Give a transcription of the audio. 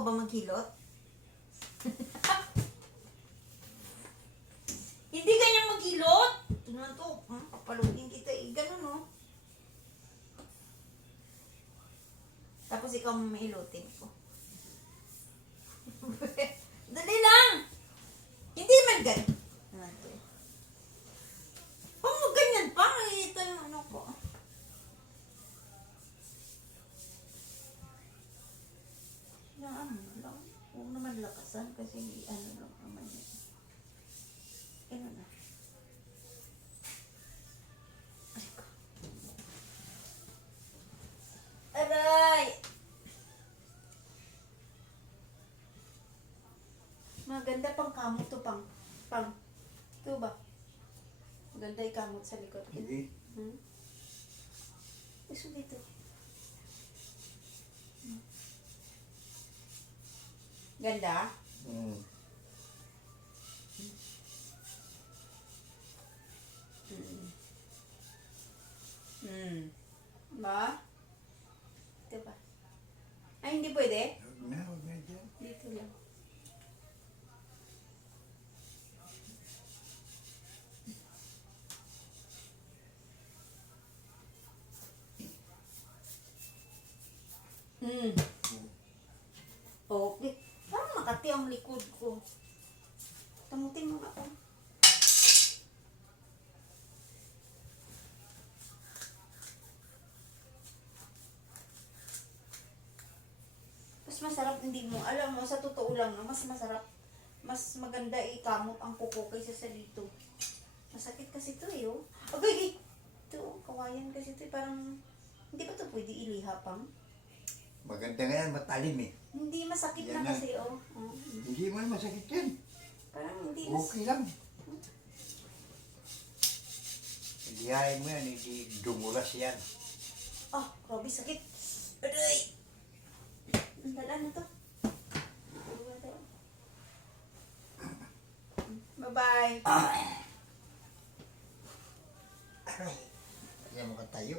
ka ba maghilot? Hindi ganyan maghilot. Tingnan to. Papalugin kita eh. Ganun no. Tapos ikaw mamahilotin ko. Dali lang. Hindi man ganyan. Oh, ganyan pa. Ito yung ano ko. Na ano lang. Huwag naman lakasan kasi ano lang naman yun. Ano na. Aray! Maganda pang kamot to pang. Ito ba? Maganda yung kamot sa likod. Hindi. Iso dito. Ganda? Ba? Ito ba? Ay, hindi pwede? Huwag na dyan. Dito lang. Okay. Parang makati ang likod ko. Tamutin mo ako. Mas masarap, hindi mo. Alam mo, sa totoo lang, mas masarap. Mas maganda ikamot ang kuko kaysa sa dito. Masakit kasi ito eh, oh. Okay. Ito, kawayan kasi ito. Parang, hindi ba ito pwede ilihapang? Maganda nga yan, matalim eh. Hindi, masakit Yan na na. kasi, oh. Hindi mo masakit yan. Parang hindi mas... Okay lang. Idihain mo yan, hindi dumulas yan. Oh, grabe sakit. Aray! Ang dala na to. Bye-bye. Aray. Kaya mo ka tayo.